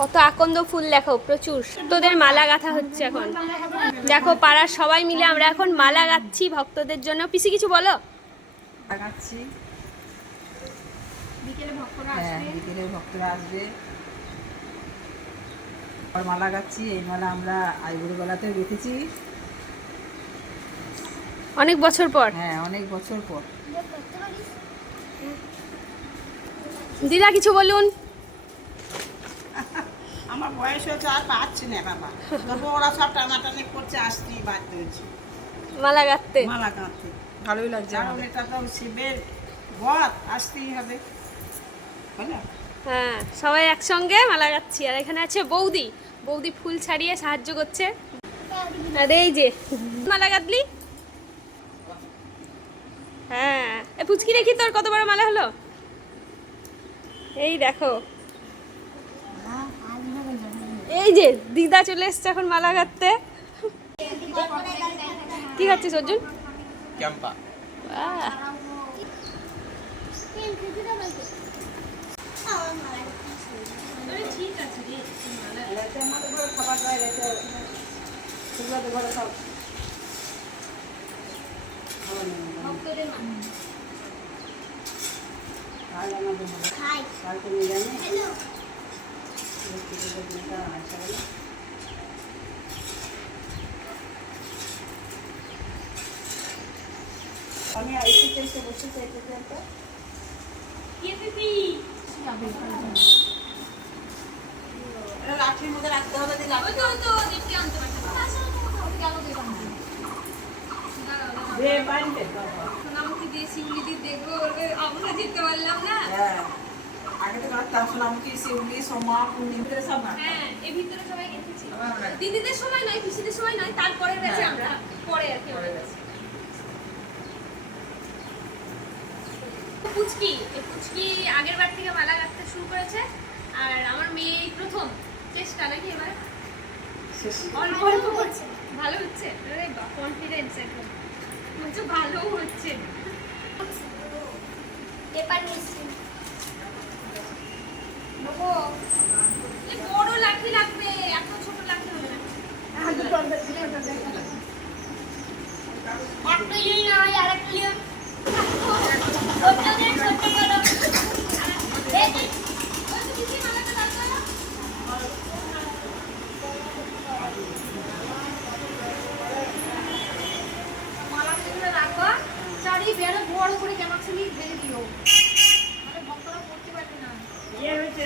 কত আকন্দ ফুল দেখো প্রচুর। তোদের মালা গাঁথা হচ্ছে এখন। দেখো পাড়ার সবাই মিলে আমরা এখন মালা গাচ্ছি ভক্তদের জন্য। পিসি কিছু বলো? বিকেলে ভক্তরা হ্যাঁ বিকেলে ভক্তরা আসবে। আর মালা গাচ্ছি এই মালা আমরা আইবুড়ো বেলাতেও গেঁথেছি। অনেক বছর পর। হ্যাঁ অনেক বছর পর। দিদা কিছু বলুন। আমার বয়স হয়েছে আর পাচ্ছি না বাবা। তবু ওরা সব টানাটানি করছে আসতেই বাধ্য হয়েছে। মালা গাঁথতে। মালা গাঁথতে। ভালোই লাগছে কারণ। এটা তো শিবের বধ আসতেই হবে। হলো হ্যাঁ সবাই একসঙ্গে মালা গাচ্ছি আর এখানে আছে বৌদি। বৌদি ফুল ছাড়িয়ে সাহায্য করছে। আর এই যে মালা গাঁথলি? হ্যাঁ। এ পুচকি দেখি তোর কত বড় মালা হলো? এই দেখো। এই যে দিদা চলে এসছে এখন মালা গাঁথতে কি খাচ্ছিস অর্জুন? ক্যাম্পা। বাহ, এলাচি আমাদের ঘরে খাবার দাবার এলাচি সেগুলো তো ঘরে সব খাবার নেই। কাল আমাদের নিরামিষ। দিনটা গেল। আমি আইসি এসে বসেছি এটাতে একটা মধ্যে রাখতে হবে বাড়িতে বাবা। হ্যাঁ আগে তো রাখতাম সোনামুখী শিউলি সোমা পূর্ণিমা সব হ্যাঁ এই ভিতরে সবাই গেঁথেছি দিদিদের সময় নয় পিসিদের সময় নয় তারপরে গেছে হ্যাঁ। আমরা পরে আর কি পরে গেছি। পুচকি পুচকি আগের বার থেকে মালা গাঁথতে শুরু করেছে আর আমার মেয়ে এই প্রথম। চেষ্টা নাকি এবার। অল্প অল্প করছে। ভালো হচ্ছে? কনফিডেন্স একদম। বলছে ভালো হচ্ছে। পেপার মিষ্টি নেব এ বড় লাঠি লাগবে এত ছোট লাঠি হবে না। একটা লিয়ে না হয় আর একটা লিয়ে ছোট দিয়ে ছোট করো এই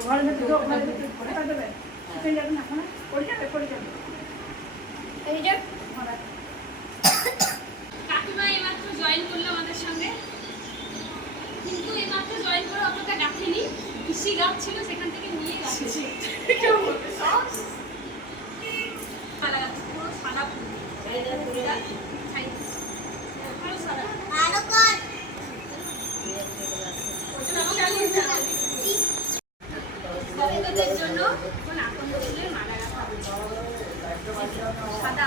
ঘরের ভেতরে ঘরের ভেতরে কোথায় দেবে? কোথায় যাবে না, ওখানে? পড়ে যাবে, পড়ে যাবে। এই যে। কাকিমা এইমাত্র জয়েন করল আমাদের সঙ্গে। কিন্তু এইমাত্র জয়েন করে অতটা গাঁথেনি পিসি গাছ ছিল সেখান থেকে নিয়ে গাছে। সব। সাদা গাছ পুরো সাদা ফুল এই যে ফুলটা। ছাই। পুরো সাদা আরও কর ভক্তদের জন্য আকন্দ ফুলের মালা হচ্ছে। সাদা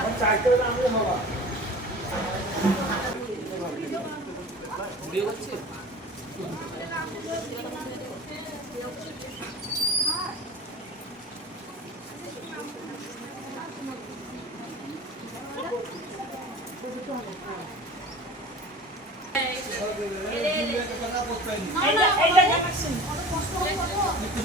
এইটা- এইটা জামাক্সি। কি করে গ্যামাক্সি লাগাবো জামাক্সি কি করবি?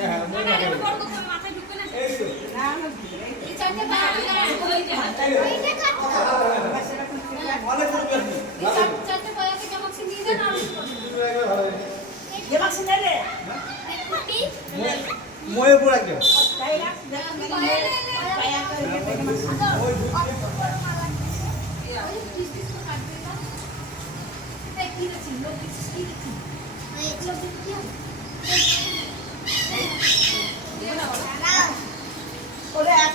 গ্যামাক্সি না, না, এটা বড় করতে হবে, মাথায় ঢুকবে না। এই তো। না না ভিজে এই এই চারটে পা, ওই যে, ওইটা কাটো অনেক সুন্দর এই চার- চারটে পয়াকে যেমন সে নিয়ে যান, আর উঠে পড়বে। যে মাছ নেবে। দেখুটি ময়ের পর একদম তাই রাখ দেখ পায়া করে দেখে মাছ ওই ওই পিস পিস করে কাটবে না। এই কি দেখছি, লোক কি দেখছিস? লোক দেখছিস কি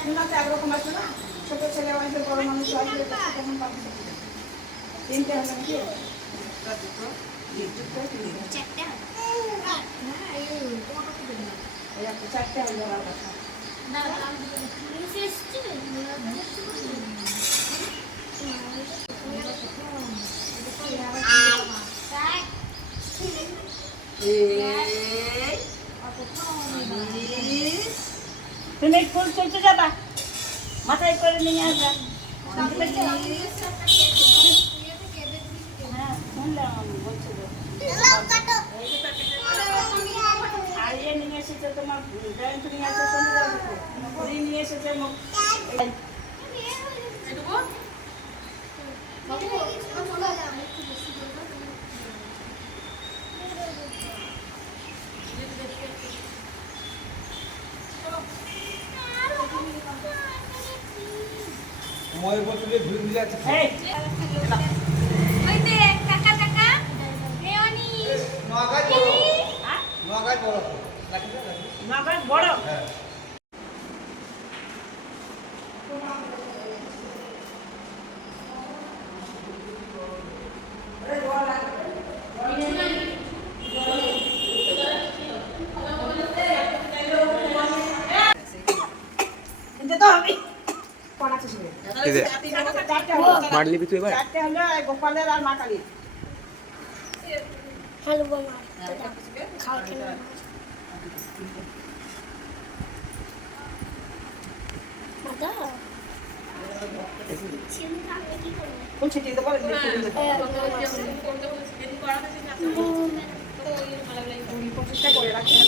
হবে? ওরে একরকম আছে না? ছোট ছেলে হয়েছে বড় মানুষ হয়েছে কেমন পাবে? তিনটে হলো নাকি? চারটে চারটে হলো কথা। এই। তুমি ফুল তুলতে যাবা মাথায় করে নিয়ে আসবা হ্যাঁ শুনলাম বলছো তো। আর ইয়ে নিয়ে এসেছে তোমার নিয়ে এসেছে ময়ের পর তুলে ঘুরে ঘুরে আছে এই। ওই যে, কাকা, কাকা, রেওয়ানি। নগায় বড়? নগায় বড়। রাখি না রাখি। নগর বড়। হ্যাঁ কিন্তু তো আমি কোন আছে সে হলো মারলি তুই এবার? চারটে হলো এই গোপালের আর মা কালীর। হ্যালো বোমা। খাও খেলে পঁচিশটা করে রাখি না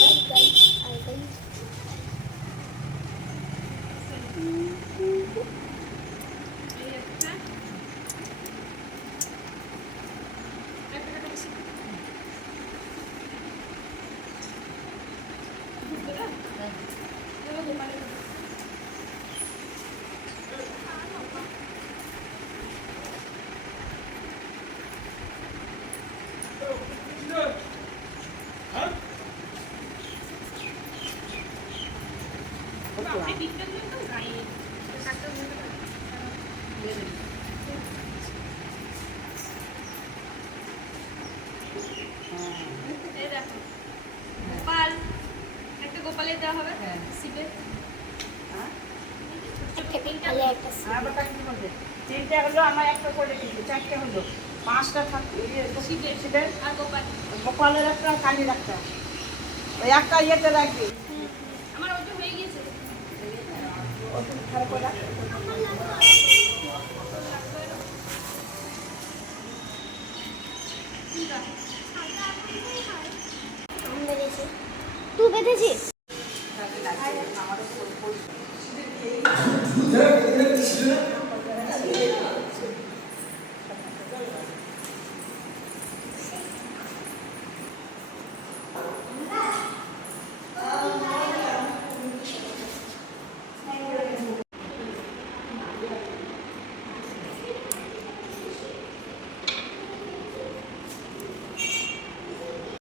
বলবে? তিনটে হলো আমার একটা করে কিন্তু চারটে হলো। পাঁচটা থাকবে শিবের শিবের আর গোপাল গোপালের একটা কালীর একটা। ওই একটা ইয়েতে রাখবি। আমার ওটা হয়ে করে তুই বেঁধেছিস?